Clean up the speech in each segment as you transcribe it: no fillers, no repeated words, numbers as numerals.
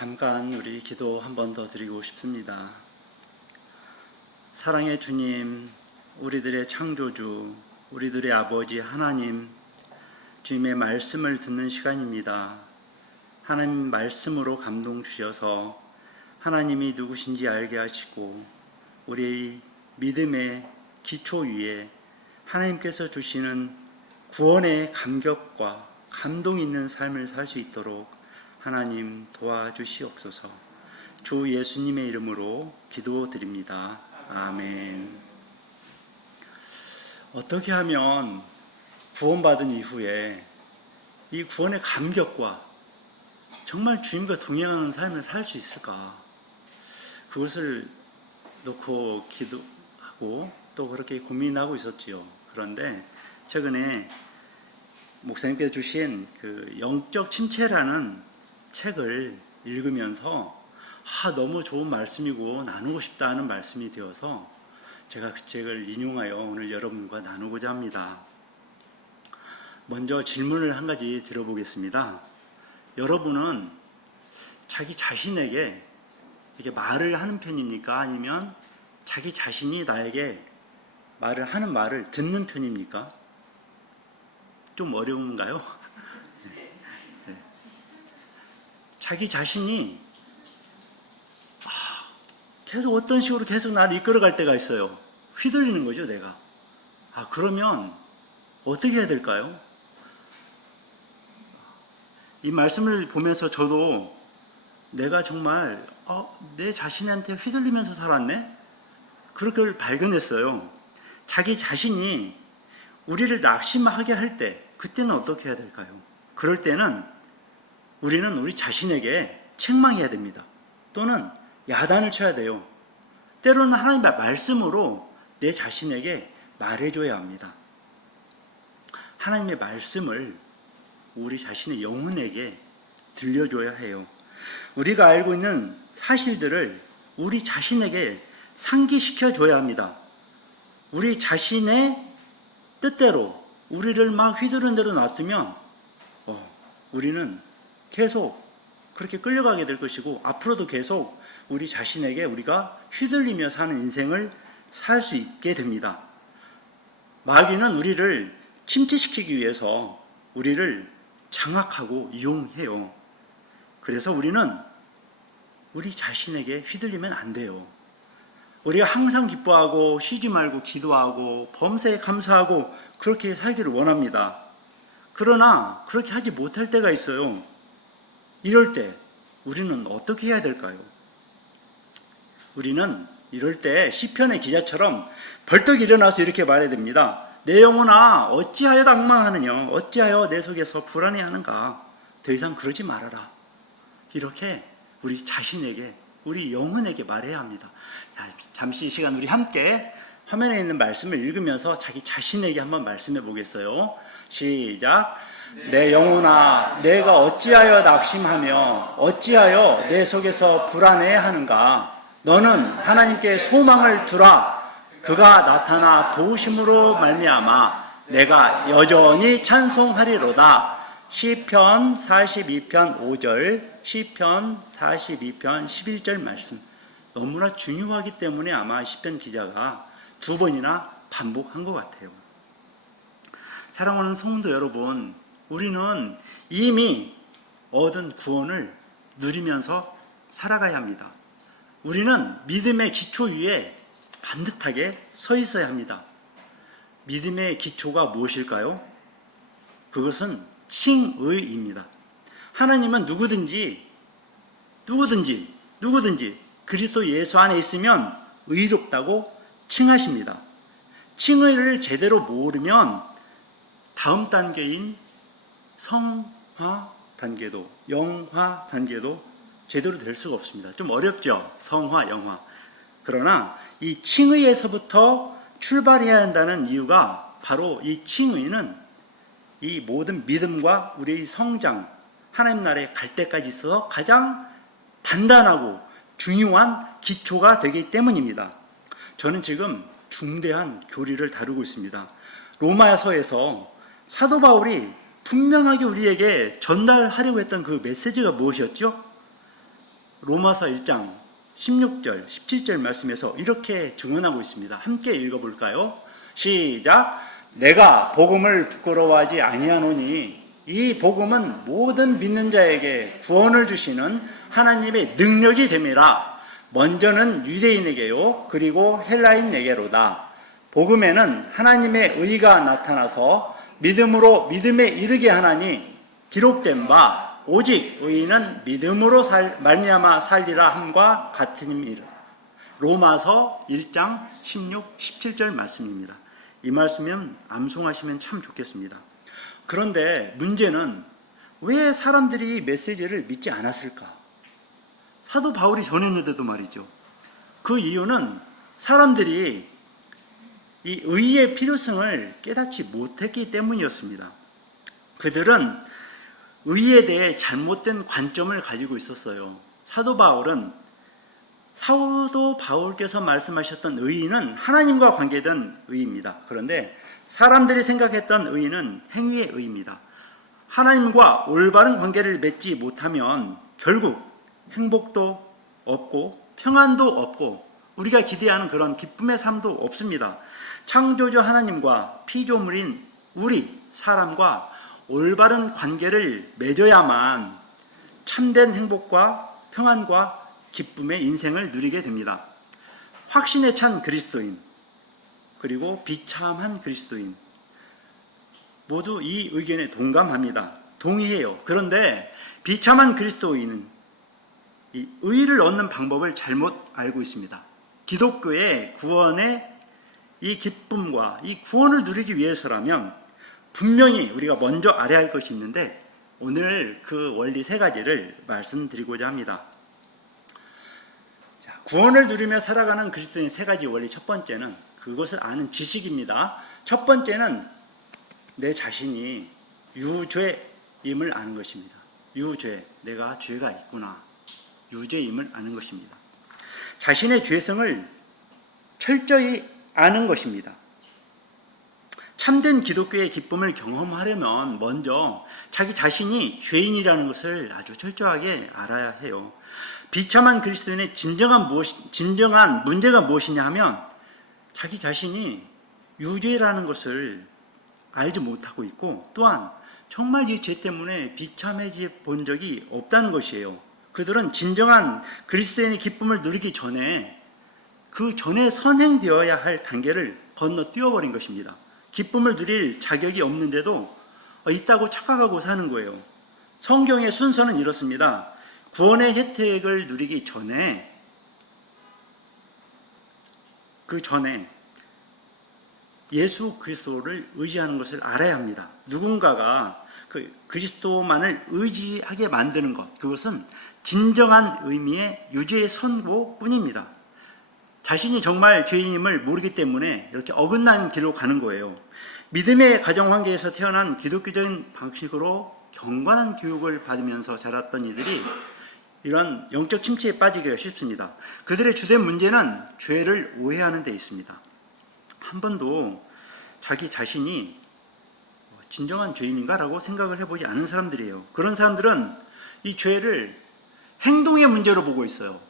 잠깐 우리 기도 한 번 더 드리고 싶습니다. 사랑의 주님, 우리들의 창조주, 우리들의 아버지 하나님, 주님의 말씀을 듣는 시간입니다. 하나님 말씀으로 감동 주셔서 하나님이 누구신지 알게 하시고 우리의 믿음의 기초 위에 하나님께서 주시는 구원의 감격과 감동 있는 삶을 살 수 있도록 하나님 도와주시옵소서. 주 예수님의 이름으로 기도드립니다. 아멘. 어떻게 하면 구원받은 이후에 이 구원의 감격과 정말 주님과 동행하는 삶을 살 수 있을까? 그것을 놓고 기도하고 또 그렇게 고민하고 있었지요. 그런데 최근에 목사님께서 주신 그 영적 침체라는 책을 읽으면서 너무 좋은 말씀이고 나누고 싶다는 말씀이 되어서 제가 그 책을 인용하여 오늘 여러분과 나누고자 합니다. 먼저 질문을 한 가지 드려보겠습니다. 여러분은 자기 자신에게 이렇게 말을 하는 편입니까? 아니면 자기 자신이 나에게 하는 말을 듣는 편입니까? 좀 어려운가요? 자기 자신이 계속 어떤 식으로 계속 나를 이끌어갈 때가 있어요. 휘둘리는 거죠, 내가. 그러면 어떻게 해야 될까요? 이 말씀을 보면서 저도 내가 정말 내 자신한테 휘둘리면서 살았네? 그렇게 발견했어요. 자기 자신이 우리를 낙심하게 할 때, 그때는 어떻게 해야 될까요? 그럴 때는 우리는 우리 자신에게 책망해야 됩니다. 또는 야단을 쳐야 돼요. 때로는 하나님의 말씀으로 내 자신에게 말해줘야 합니다. 하나님의 말씀을 우리 자신의 영혼에게 들려줘야 해요. 우리가 알고 있는 사실들을 우리 자신에게 상기시켜줘야 합니다. 우리 자신의 뜻대로 우리를 막 휘두른 대로 놔두면 우리는 계속 그렇게 끌려가게 될 것이고 앞으로도 계속 우리 자신에게 우리가 휘둘리며 사는 인생을 살 수 있게 됩니다. 마귀는 우리를 침체시키기 위해서 우리를 장악하고 이용해요. 그래서 우리는 우리 자신에게 휘둘리면 안 돼요. 우리가 항상 기뻐하고 쉬지 말고 기도하고 범사에 감사하고 그렇게 살기를 원합니다. 그러나 그렇게 하지 못할 때가 있어요. 이럴 때 우리는 어떻게 해야 될까요? 우리는 이럴 때 시편의 기자처럼 벌떡 일어나서 이렇게 말해야 됩니다. 내 영혼아 어찌하여 낭망하느냐, 어찌하여 내 속에서 불안해하는가. 더 이상 그러지 말아라. 이렇게 우리 자신에게, 우리 영혼에게 말해야 합니다. 자, 잠시 이 시간 우리 함께 화면에 있는 말씀을 읽으면서 자기 자신에게 한번 말씀해 보겠어요. 시작. 내 영혼아 내가 어찌하여 낙심하며 어찌하여 내 속에서 불안해하는가. 너는 하나님께 소망을 두라. 그가 나타나 도우심으로 말미암아 내가 여전히 찬송하리로다. 시편 42편 5절, 시편 42편 11절 말씀. 너무나 중요하기 때문에 아마 시편 기자가 2번이나 반복한 것 같아요. 사랑하는 성도 여러분, 우리는 이미 얻은 구원을 누리면서 살아가야 합니다. 우리는 믿음의 기초 위에 반듯하게 서 있어야 합니다. 믿음의 기초가 무엇일까요? 그것은 칭의입니다. 하나님은 누구든지 그리스도 예수 안에 있으면 의롭다고 칭하십니다. 칭의를 제대로 모르면 다음 단계인 성화 단계도, 영화 단계도 제대로 될 수가 없습니다. 좀 어렵죠? 성화, 영화. 그러나 이 칭의에서부터 출발해야 한다는 이유가 바로 이 칭의는 이 모든 믿음과 우리의 성장, 하나님 나라에 갈 때까지 있어서 가장 단단하고 중요한 기초가 되기 때문입니다. 저는 지금 중대한 교리를 다루고 있습니다. 로마서에서 사도 바울이 분명하게 우리에게 전달하려고 했던 그 메시지가 무엇이었죠? 로마서 1장 16절, 17절 말씀에서 이렇게 증언하고 있습니다. 함께 읽어볼까요? 시작. 내가 복음을 부끄러워하지 아니하노니 이 복음은 모든 믿는 자에게 구원을 주시는 하나님의 능력이 됨이라. 먼저는 유대인에게요 그리고 헬라인에게로다. 복음에는 하나님의 의가 나타나서 믿음으로 믿음에 이르게 하나니 기록된 바 오직 의인은 믿음으로 말미암아 살리라 함과 같으니라. 로마서 1장 16, 17절 말씀입니다. 이 말씀은 암송하시면 참 좋겠습니다. 그런데 문제는 왜 사람들이 이 메시지를 믿지 않았을까? 사도 바울이 전했는데도 말이죠. 그 이유는 사람들이 이 의의 필요성을 깨닫지 못했기 때문이었습니다. 그들은 의에 대해 잘못된 관점을 가지고 있었어요. 사도 바울께서 말씀하셨던 의의는 하나님과 관계된 의의입니다. 그런데 사람들이 생각했던 의의는 행위의 의의입니다. 하나님과 올바른 관계를 맺지 못하면 결국 행복도 없고 평안도 없고 우리가 기대하는 그런 기쁨의 삶도 없습니다. 창조주 하나님과 피조물인 우리 사람과 올바른 관계를 맺어야만 참된 행복과 평안과 기쁨의 인생을 누리게 됩니다. 확신에 찬 그리스도인 그리고 비참한 그리스도인 모두 이 의견에 동감합니다. 동의해요. 그런데 비참한 그리스도인은 이 의를 얻는 방법을 잘못 알고 있습니다. 기독교의 구원의 이 기쁨과 이 구원을 누리기 위해서라면 분명히 우리가 먼저 알아야 할 것이 있는데 오늘 그 원리 세 가지를 말씀드리고자 합니다. 자, 구원을 누리며 살아가는 그리스도인 세 가지 원리. 첫 번째는 그것을 아는 지식입니다. 첫 번째는 내 자신이 유죄임을 아는 것입니다. 유죄, 내가 죄가 있구나. 유죄임을 아는 것입니다. 자신의 죄성을 철저히 아는 것입니다. 참된 기독교의 기쁨을 경험하려면 먼저 자기 자신이 죄인이라는 것을 아주 철저하게 알아야 해요. 비참한 그리스도인의 진정한 문제가 무엇이냐 하면 자기 자신이 유죄라는 것을 알지 못하고 있고 또한 정말 이 죄 때문에 비참해져 본 적이 없다는 것이에요. 그들은 진정한 그리스도인의 기쁨을 누리기 전에 그 전에 선행되어야 할 단계를 건너뛰어버린 것입니다. 기쁨을 누릴 자격이 없는데도 있다고 착각하고 사는 거예요. 성경의 순서는 이렇습니다. 구원의 혜택을 누리기 전에 그 전에 예수 그리스도를 의지하는 것을 알아야 합니다. 누군가가 그 그리스도만을 의지하게 만드는 것, 그것은 진정한 의미의 유죄의 선고뿐입니다. 자신이 정말 죄인임을 모르기 때문에 이렇게 어긋난 길로 가는 거예요. 믿음의 가정환경에서 태어난 기독교적인 방식으로 경건한 교육을 받으면서 자랐던 이들이 이런 영적 침체에 빠지기가 쉽습니다. 그들의 주된 문제는 죄를 오해하는 데 있습니다. 한 번도 자기 자신이 진정한 죄인인가라고 생각을 해보지 않은 사람들이에요. 그런 사람들은 이 죄를 행동의 문제로 보고 있어요.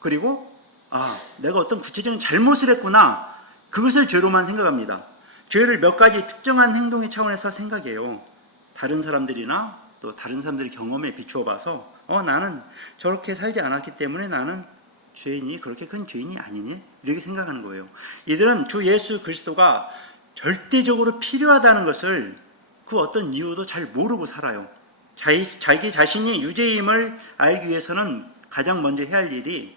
그리고 내가 어떤 구체적인 잘못을 했구나, 그것을 죄로만 생각합니다. 죄를 몇 가지 특정한 행동의 차원에서 생각해요. 다른 사람들이나 또 다른 사람들의 경험에 비추어 봐서 나는 저렇게 살지 않았기 때문에 나는 죄인이 그렇게 큰 죄인이 아니니? 이렇게 생각하는 거예요. 이들은 주 예수 그리스도가 절대적으로 필요하다는 것을 그 어떤 이유도 잘 모르고 살아요. 자기 자신이 유죄임을 알기 위해서는 가장 먼저 해야 할 일이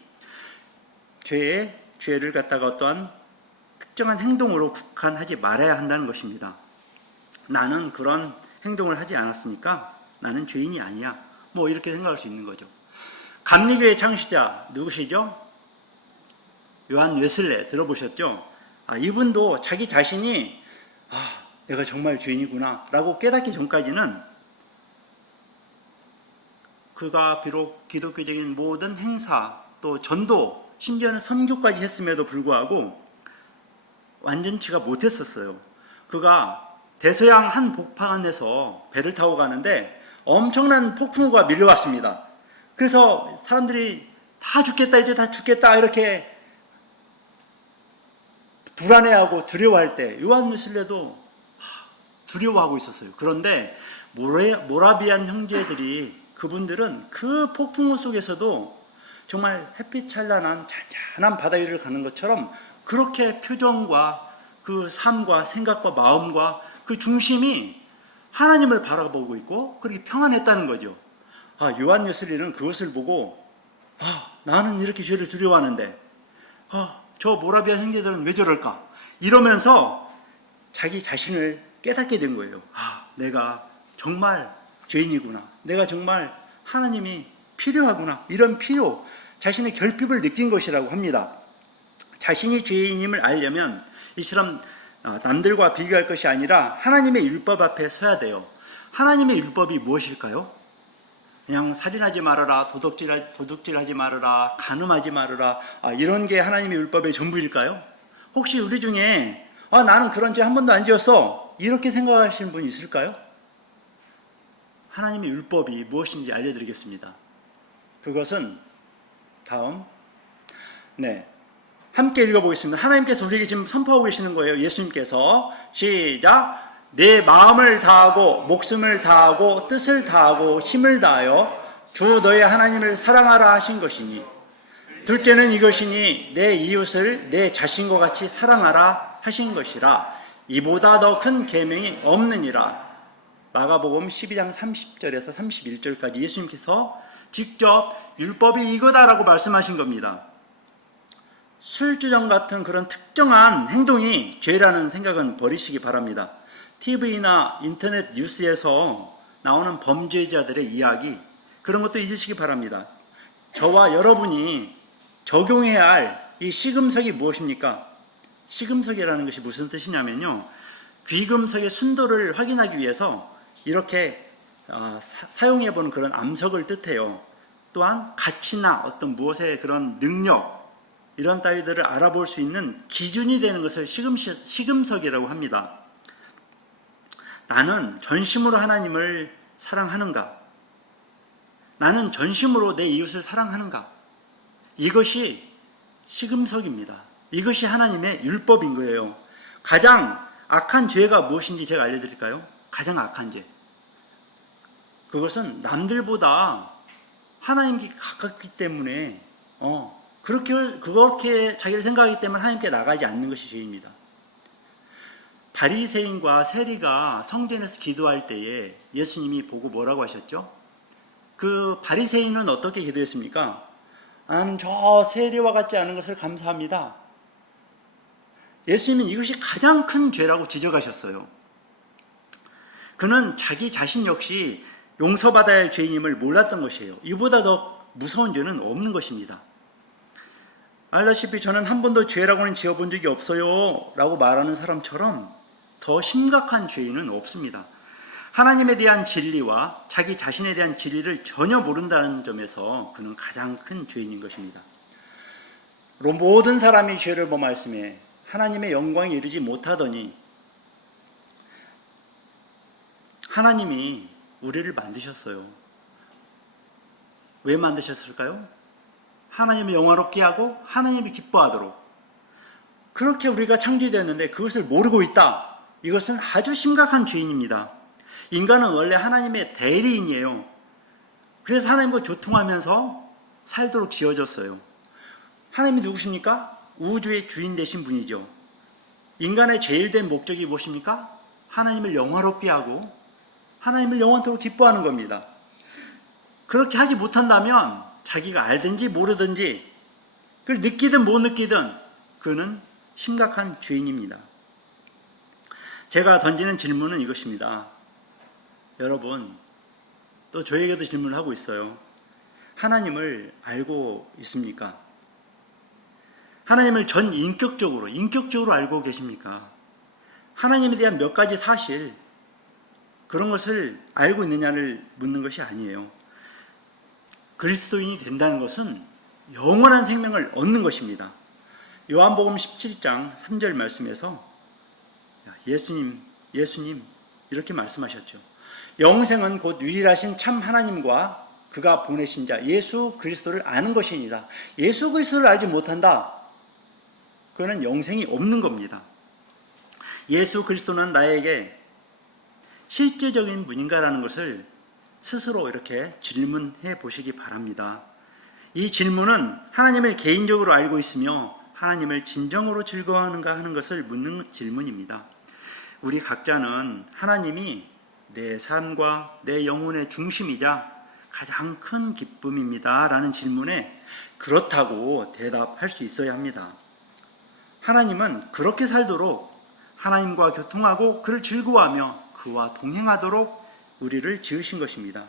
죄를 갖다가 어떠한 특정한 행동으로 국한하지 말아야 한다는 것입니다. 나는 그런 행동을 하지 않았으니까 나는 죄인이 아니야. 이렇게 생각할 수 있는 거죠. 감리교의 창시자 누구시죠? 요한 웨슬레 들어보셨죠? 이분도 자기 자신이 내가 정말 죄인이구나 라고 깨닫기 전까지는 그가 비록 기독교적인 모든 행사 또 전도 심지어는 선교까지 했음에도 불구하고 완전치가 못했었어요. 그가 대서양 한 복판에서 배를 타고 가는데 엄청난 폭풍우가 밀려왔습니다. 그래서 사람들이 다 죽겠다, 이제 다 죽겠다, 이렇게 불안해하고 두려워할 때 요한누실레도 두려워하고 있었어요. 그런데 모라비안 형제들이, 그분들은 그 폭풍우 속에서도 정말 햇빛 찬란한 잔잔한 바다 위를 가는 것처럼 그렇게 표정과 그 삶과 생각과 마음과 그 중심이 하나님을 바라보고 있고 그렇게 평안했다는 거죠. 요한누실레는 그것을 보고 나는 이렇게 죄를 두려워하는데 저 모라비안 형제들은 왜 저럴까? 이러면서 자기 자신을 깨닫게 된 거예요. 내가 정말 죄인이구나. 내가 정말 하나님이 필요하구나. 이런 필요, 자신의 결핍을 느낀 것이라고 합니다. 자신이 죄인임을 알려면 이처럼 남들과 비교할 것이 아니라 하나님의 율법 앞에 서야 돼요. 하나님의 율법이 무엇일까요? 그냥 살인하지 말아라, 도둑질하지 말아라, 간음하지 말아라, 이런 게 하나님의 율법의 전부일까요? 혹시 우리 중에 나는 그런 죄 한 번도 안 지었어, 이렇게 생각하시는 분 있을까요? 하나님의 율법이 무엇인지 알려드리겠습니다. 그것은 다음 함께 읽어보겠습니다. 하나님께서 우리에게 지금 선포하고 계시는 거예요. 예수님께서 시작. 내 마음을 다하고 목숨을 다하고 뜻을 다하고 힘을 다하여 주 너의 하나님을 사랑하라 하신 것이니, 둘째는 이것이니 내 이웃을 내 자신과 같이 사랑하라 하신 것이라. 이보다 더 큰 계명이 없느니라. 마가복음 12장 30절에서 31절까지 예수님께서 직접 율법이 이거다라고 말씀하신 겁니다. 술주정 같은 그런 특정한 행동이 죄라는 생각은 버리시기 바랍니다. TV나 인터넷 뉴스에서 나오는 범죄자들의 이야기, 그런 것도 잊으시기 바랍니다. 저와 여러분이 적용해야 할 이 시금석이 무엇입니까? 시금석이라는 것이 무슨 뜻이냐면요, 귀금석의 순도를 확인하기 위해서 이렇게 사용해보는 그런 암석을 뜻해요. 또한 가치나 어떤 무엇의 그런 능력, 이런 따위들을 알아볼 수 있는 기준이 되는 것을 시금석이라고 합니다. 나는 전심으로 하나님을 사랑하는가? 나는 전심으로 내 이웃을 사랑하는가? 이것이 시금석입니다. 이것이 하나님의 율법인 거예요. 가장 악한 죄가 무엇인지 제가 알려드릴까요? 가장 악한 죄, 그것은 남들보다 하나님께 가깝기 때문에 그렇게 자기를 생각하기 때문에 하나님께 나가지 않는 것이 죄입니다. 바리새인과 세리가 성전에서 기도할 때에 예수님이 보고 뭐라고 하셨죠? 그 바리새인은 어떻게 기도했습니까? 나는 저 세리와 같지 않은 것을 감사합니다. 예수님은 이것이 가장 큰 죄라고 지적하셨어요. 그는 자기 자신 역시 용서받아야 할 죄인임을 몰랐던 것이에요. 이보다 더 무서운 죄는 없는 것입니다. 알다시피 저는 한 번도 죄라고는 지어본 적이 없어요 라고 말하는 사람처럼 더 심각한 죄인은 없습니다. 하나님에 대한 진리와 자기 자신에 대한 진리를 전혀 모른다는 점에서 그는 가장 큰 죄인인 것입니다. 모든 사람이 죄를 범하였음에 하나님의 영광에 이르지 못하더니, 하나님이 우리를 만드셨어요. 왜 만드셨을까요? 하나님을 영화롭게 하고 하나님을 기뻐하도록. 그렇게 우리가 창조되었는데 그것을 모르고 있다. 이것은 아주 심각한 죄인입니다. 인간은 원래 하나님의 대리인이에요. 그래서 하나님과 교통하면서 살도록 지어졌어요. 하나님이 누구십니까? 우주의 주인 되신 분이죠. 인간의 제일 된 목적이 무엇입니까? 하나님을 영화롭게 하고 하나님을 영원토록 기뻐하는 겁니다. 그렇게 하지 못한다면 자기가 알든지 모르든지, 그걸 느끼든 못 느끼든 그는 심각한 죄인입니다. 제가 던지는 질문은 이것입니다. 여러분, 또 저에게도 질문을 하고 있어요. 하나님을 알고 있습니까? 하나님을 전 인격적으로 알고 계십니까? 하나님에 대한 몇 가지 사실, 그런 것을 알고 있느냐를 묻는 것이 아니에요. 그리스도인이 된다는 것은 영원한 생명을 얻는 것입니다. 요한복음 17장 3절 말씀에서 예수님 이렇게 말씀하셨죠. 영생은 곧 유일하신 참 하나님과 그가 보내신 자 예수 그리스도를 아는 것이니라. 예수 그리스도를 알지 못한다, 그거는 영생이 없는 겁니다. 예수 그리스도는 나에게 실제적인 분인가라는 것을 스스로 이렇게 질문해 보시기 바랍니다. 이 질문은 하나님을 개인적으로 알고 있으며 하나님을 진정으로 즐거워하는가 하는 것을 묻는 질문입니다. 우리 각자는 하나님이 내 삶과 내 영혼의 중심이자 가장 큰 기쁨입니다 라는 질문에 그렇다고 대답할 수 있어야 합니다. 하나님은 그렇게 살도록, 하나님과 교통하고 그를 즐거워하며 그와 동행하도록 우리를 지으신 것입니다.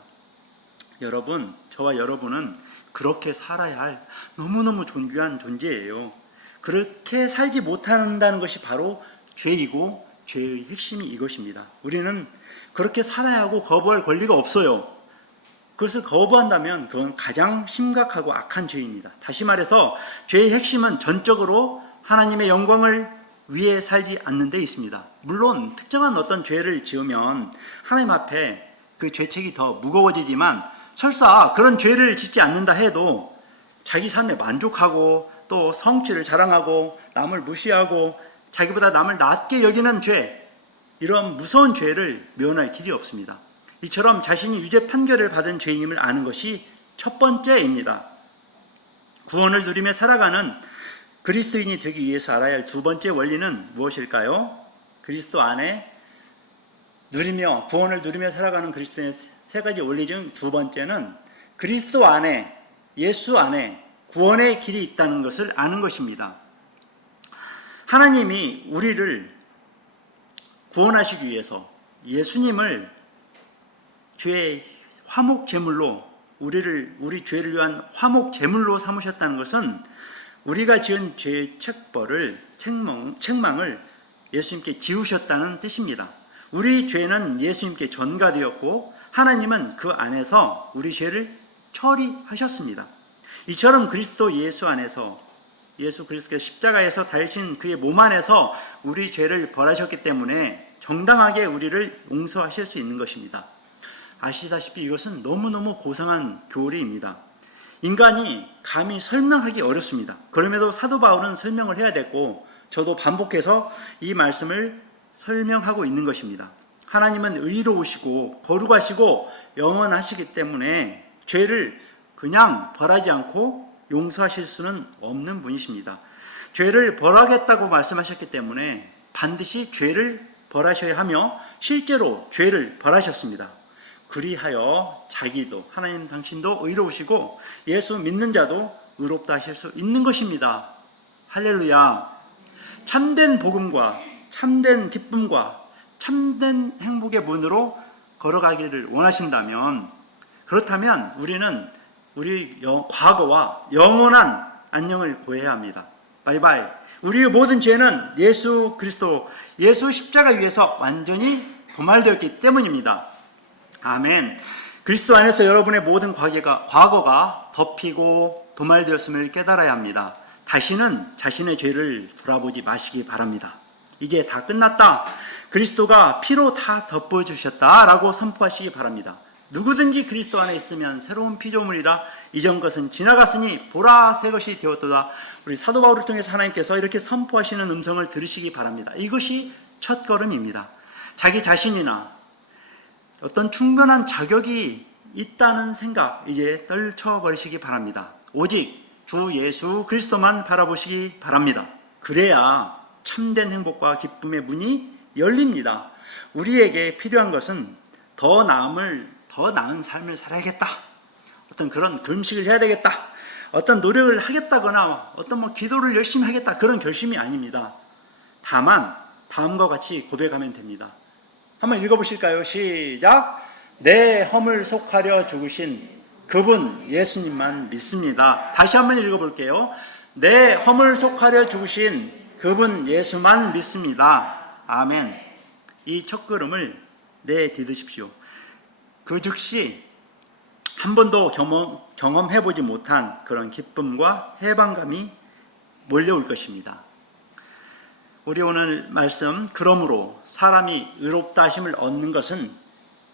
여러분, 저와 여러분은 그렇게 살아야 할 너무너무 존귀한 존재예요. 그렇게 살지 못한다는 것이 바로 죄이고 죄의 핵심이 이것입니다. 우리는 그렇게 살아야 하고 거부할 권리가 없어요. 그것을 거부한다면 그건 가장 심각하고 악한 죄입니다. 다시 말해서 죄의 핵심은 전적으로 하나님의 영광을 위해 살지 않는 데 있습니다. 물론 특정한 어떤 죄를 지으면 하나님 앞에 그 죄책이 더 무거워지지만, 설사 그런 죄를 짓지 않는다 해도 자기 삶에 만족하고 또 성취를 자랑하고 남을 무시하고 자기보다 남을 낮게 여기는 죄, 이런 무서운 죄를 면할 길이 없습니다. 이처럼 자신이 유죄 판결을 받은 죄인임을 아는 것이 첫 번째입니다. 구원을 누리며 살아가는 그리스도인이 되기 위해서 알아야 할 두 번째 원리는 무엇일까요? 그리스도 안에 누리며, 구원을 누리며 살아가는 그리스도인의 세 가지 원리 중 두 번째는 그리스도 안에, 예수 안에 구원의 길이 있다는 것을 아는 것입니다. 하나님이 우리를 구원하시기 위해서 예수님을 죄의 화목 제물로, 우리 죄를 위한 화목 제물로 삼으셨다는 것은 우리가 지은 죄의 책망을 예수님께 지우셨다는 뜻입니다. 우리 죄는 예수님께 전가되었고 하나님은 그 안에서 우리 죄를 처리하셨습니다. 이처럼 그리스도 예수 안에서, 예수 그리스도께서 십자가에서 달리신 그의 몸 안에서 우리 죄를 벌하셨기 때문에 정당하게 우리를 용서하실 수 있는 것입니다. 아시다시피 이것은 너무너무 고상한 교리입니다. 인간이 감히 설명하기 어렵습니다. 그럼에도 사도 바울은 설명을 해야 됐고 저도 반복해서 이 말씀을 설명하고 있는 것입니다. 하나님은 의로우시고 거룩하시고 영원하시기 때문에 죄를 그냥 벌하지 않고 용서하실 수는 없는 분이십니다. 죄를 벌하겠다고 말씀하셨기 때문에 반드시 죄를 벌하셔야 하며 실제로 죄를 벌하셨습니다. 그리하여 자기도, 하나님 당신도 의로우시고 예수 믿는 자도 의롭다 하실 수 있는 것입니다. 할렐루야. 참된 복음과 참된 기쁨과 참된 행복의 문으로 걸어가기를 원하신다면, 그렇다면 우리는 우리 과거와 영원한 안녕을 구해야 합니다. 바이바이. 우리의 모든 죄는 예수 그리스도, 예수 십자가 위에서 완전히 도말되었기 때문입니다. 아멘. 그리스도 안에서 여러분의 모든 과거가 덮이고 도말되었음을 깨달아야 합니다. 다시는 자신의 죄를 돌아보지 마시기 바랍니다. 이제 다 끝났다, 그리스도가 피로 다 덮어주셨다라고 선포하시기 바랍니다. 누구든지 그리스도 안에 있으면 새로운 피조물이라, 이전 것은 지나갔으니 보라 새 것이 되었도다. 우리 사도 바울을 통해서 하나님께서 이렇게 선포하시는 음성을 들으시기 바랍니다. 이것이 첫걸음입니다. 자기 자신이나 어떤 충분한 자격이 있다는 생각 이제 떨쳐버리시기 바랍니다. 오직 주 예수 그리스도만 바라보시기 바랍니다. 그래야 참된 행복과 기쁨의 문이 열립니다. 우리에게 필요한 것은 더 나은 삶을 살아야겠다, 어떤 그런 금식을 해야 되겠다, 어떤 노력을 하겠다거나 어떤 기도를 열심히 하겠다, 그런 결심이 아닙니다. 다만 다음과 같이 고백하면 됩니다. 한번 읽어보실까요? 시작. 내 허물 속하려 죽으신 그분 예수님만 믿습니다. 다시 한번 읽어볼게요. 내 허물 속하려 죽으신 그분 예수만 믿습니다. 아멘. 이 첫걸음을 내딛으십시오. 그 즉시 한 번도 경험해보지 못한 그런 기쁨과 해방감이 몰려올 것입니다. 우리 오늘 말씀, 그러므로 사람이 의롭다 하심을 얻는 것은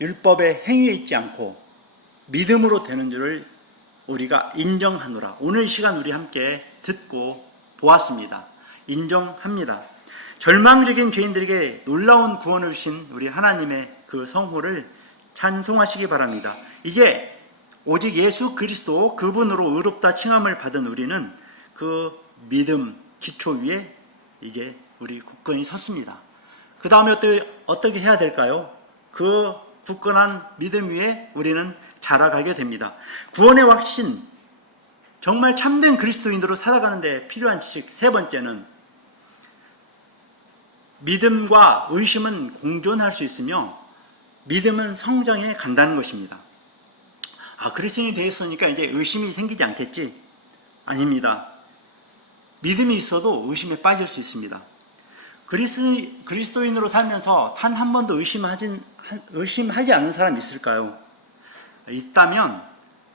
율법의 행위에 있지 않고 믿음으로 되는 줄을 우리가 인정하노라. 오늘 시간 우리 함께 듣고 보았습니다. 인정합니다. 절망적인 죄인들에게 놀라운 구원을 주신 우리 하나님의 그 성호를 찬송하시기 바랍니다. 이제 오직 예수 그리스도 그분으로 의롭다 칭함을 받은 우리는 그 믿음 기초 위에 이제 우리 굳건히 섰습니다. 그 다음에 어떻게 해야 될까요? 그 굳건한 믿음 위에 우리는 자라가게 됩니다. 구원의 확신, 정말 참된 그리스도인으로 살아가는데 필요한 지식 세 번째는 믿음과 의심은 공존할 수 있으며 믿음은 성장해 간다는 것입니다. 그리스도인이 되었으니까 이제 의심이 생기지 않겠지? 아닙니다. 믿음이 있어도 의심에 빠질 수 있습니다. 그리스도인으로 살면서 단 한 번도 의심하지 않은 사람이 있을까요? 있다면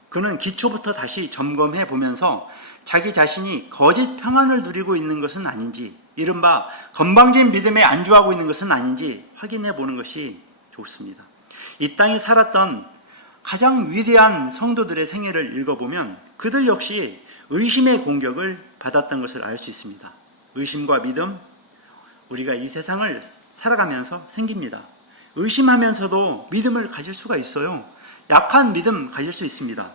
그는 기초부터 다시 점검해 보면서 자기 자신이 거짓 평안을 누리고 있는 것은 아닌지, 이른바 건방진 믿음에 안주하고 있는 것은 아닌지 확인해 보는 것이 좋습니다. 이 땅에 살았던 가장 위대한 성도들의 생애를 읽어보면 그들 역시 의심의 공격을 받았던 것을 알 수 있습니다. 의심과 믿음, 우리가 이 세상을 살아가면서 생깁니다. 의심하면서도 믿음을 가질 수가 있어요. 약한 믿음 가질 수 있습니다.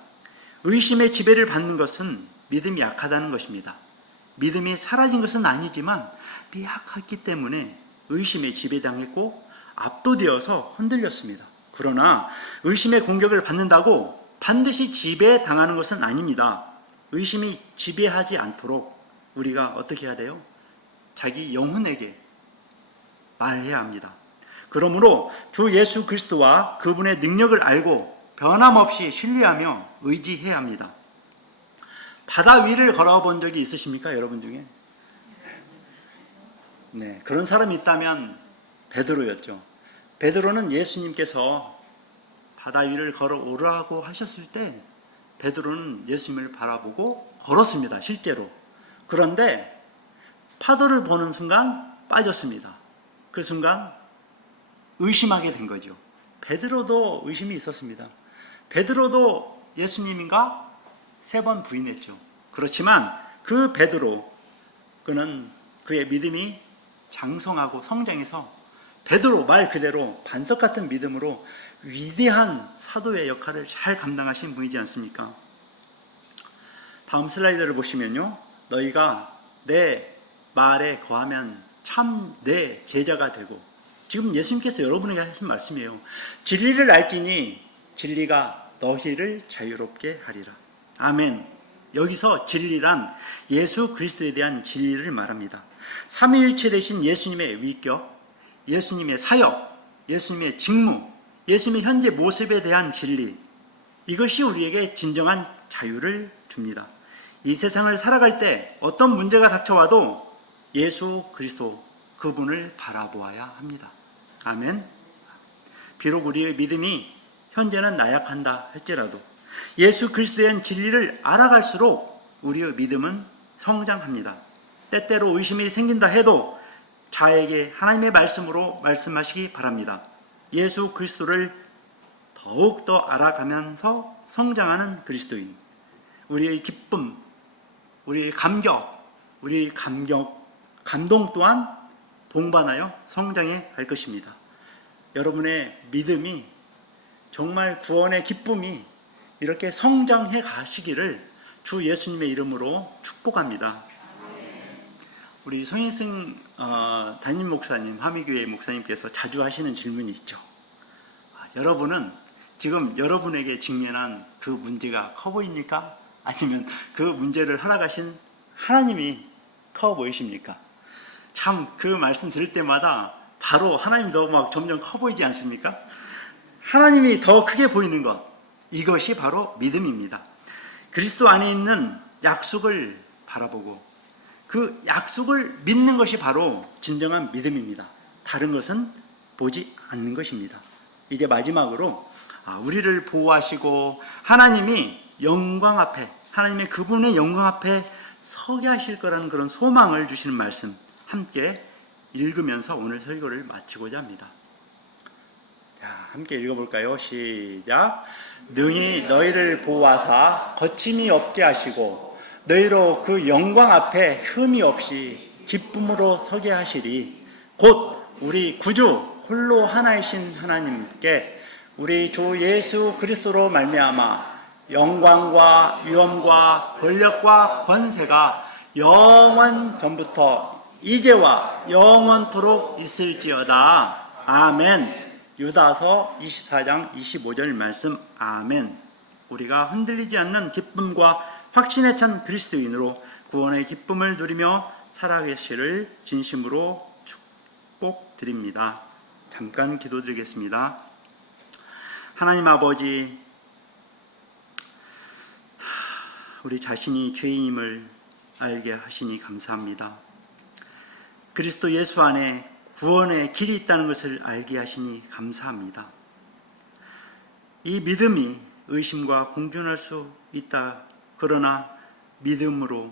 의심의 지배를 받는 것은 믿음이 약하다는 것입니다. 믿음이 사라진 것은 아니지만 미약했기 때문에 의심에 지배당했고 압도되어서 흔들렸습니다. 그러나 의심의 공격을 받는다고 반드시 지배당하는 것은 아닙니다. 의심이 지배하지 않도록 우리가 어떻게 해야 돼요? 자기 영혼에게 말해야 합니다. 그러므로 주 예수 그리스도와 그분의 능력을 알고 변함없이 신뢰하며 의지해야 합니다. 바다 위를 걸어본 적이 있으십니까? 여러분 중에? 네, 그런 사람이 있다면 베드로였죠. 베드로는 예수님께서 바다 위를 걸어오라고 하셨을 때 베드로는 예수님을 바라보고 걸었습니다. 실제로. 그런데 파도를 보는 순간 빠졌습니다. 그 순간 의심하게 된 거죠. 베드로도 의심이 있었습니다. 베드로도 예수님인가 3번 부인했죠. 그렇지만 그 베드로, 그는 그의 믿음이 장성하고 성장해서 베드로 말 그대로 반석 같은 믿음으로 위대한 사도의 역할을 잘 감당하신 분이지 않습니까? 다음 슬라이드를 보시면요, 너희가 내 말에 거하면 참 내 제자가 되고, 지금 예수님께서 여러분에게 하신 말씀이에요. 진리를 알지니 진리가 너희를 자유롭게 하리라. 아멘. 여기서 진리란 예수 그리스도에 대한 진리를 말합니다. 삼위일체 되신 예수님의 위격, 예수님의 사역, 예수님의 직무, 예수님의 현재 모습에 대한 진리, 이것이 우리에게 진정한 자유를 줍니다. 이 세상을 살아갈 때 어떤 문제가 닥쳐와도 예수 그리스도 그분을 바라보아야 합니다. 아멘. 비록 우리의 믿음이 현재는 나약한다 할지라도 예수 그리스도에 대한 진리를 알아갈수록 우리의 믿음은 성장합니다. 때때로 의심이 생긴다 해도 자에게 하나님의 말씀으로 말씀하시기 바랍니다. 예수 그리스도를 더욱더 알아가면서 성장하는 그리스도인, 우리의 기쁨, 우리의 감격, 우리의 감동 또한 동반하여 성장해 갈 것입니다. 여러분의 믿음이, 정말 구원의 기쁨이 이렇게 성장해 가시기를 주 예수님의 이름으로 축복합니다. 우리 손인승 담임 목사님, 하미교회 목사님께서 자주 하시는 질문이 있죠. 여러분은 지금 여러분에게 직면한 그 문제가 커 보입니까? 아니면 그 문제를 살아가신 하나님이 커 보이십니까? 참 그 말씀 들을 때마다 바로 하나님이 더 막 점점 커 보이지 않습니까? 하나님이 더 크게 보이는 것, 이것이 바로 믿음입니다. 그리스도 안에 있는 약속을 바라보고 그 약속을 믿는 것이 바로 진정한 믿음입니다. 다른 것은 보지 않는 것입니다. 이제 마지막으로 우리를 보호하시고 하나님이 영광 앞에, 하나님의 그분의 영광 앞에 서게 하실 거라는 그런 소망을 주시는 말씀 함께 읽으면서 오늘 설교를 마치고자 합니다. 자, 함께 읽어볼까요? 시작. 능히 너희를 보호하사 거침이 없게 하시고 너희로 그 영광 앞에 흠이 없이 기쁨으로 서게 하시리. 곧 우리 구주 홀로 하나이신 하나님께 우리 주 예수 그리스도로 말미암아 영광과 위엄과 권력과 권세가 영원 전부터 이제와 영원토록 있을지어다. 아멘. 유다서 24장 25절 말씀. 아멘. 우리가 흔들리지 않는 기쁨과 확신에 찬 그리스도인으로 구원의 기쁨을 누리며 살아계시를 진심으로 축복드립니다. 잠깐 기도드리겠습니다. 하나님 아버지, 우리 자신이 죄인임을 알게 하시니 감사합니다. 그리스도 예수 안에 구원의 길이 있다는 것을 알게 하시니 감사합니다. 이 믿음이 의심과 공존할 수 있다. 그러나 믿음으로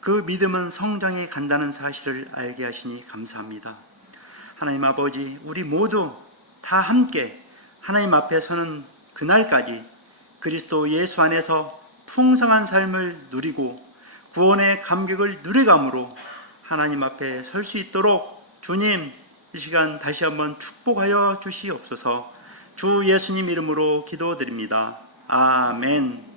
그 믿음은 성장해 간다는 사실을 알게 하시니 감사합니다. 하나님 아버지, 우리 모두 다 함께 하나님 앞에 서는 그날까지 그리스도 예수 안에서 풍성한 삶을 누리고 구원의 감격을 누려감으로 하나님 앞에 설 수 있도록 주님, 이 시간 다시 한번 축복하여 주시옵소서. 주 예수님 이름으로 기도드립니다. 아멘.